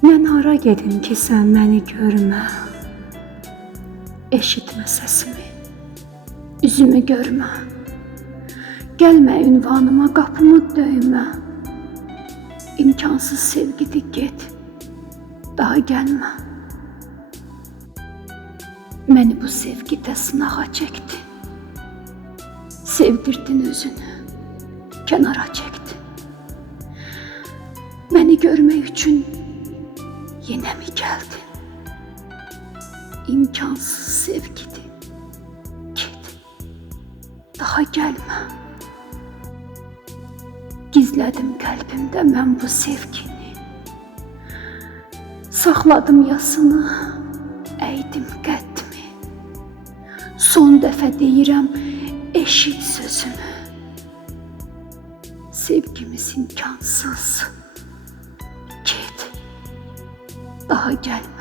Mən hara gedim ki, sən məni görmə, eşitmə səsimi, üzümü görmə, gəlmə ünvanıma, qapımı döymə, imkansız sevgidir, get, daha gəlmə. Məni bu sevgidə sınağa çəkdin, sevdirdin özünü, kənara çəkdin. Məni görmək üçün yenə mi gəldin? İmkansız sevgidir, get, daha gəlmə. Gizlədim qəlbimdə mən bu sevgini, saxladım yasını, əydim qəddimi. Son dəfə deyirəm, eşit sözümü. Sevgimiz imkansız, get, daha gəlmə.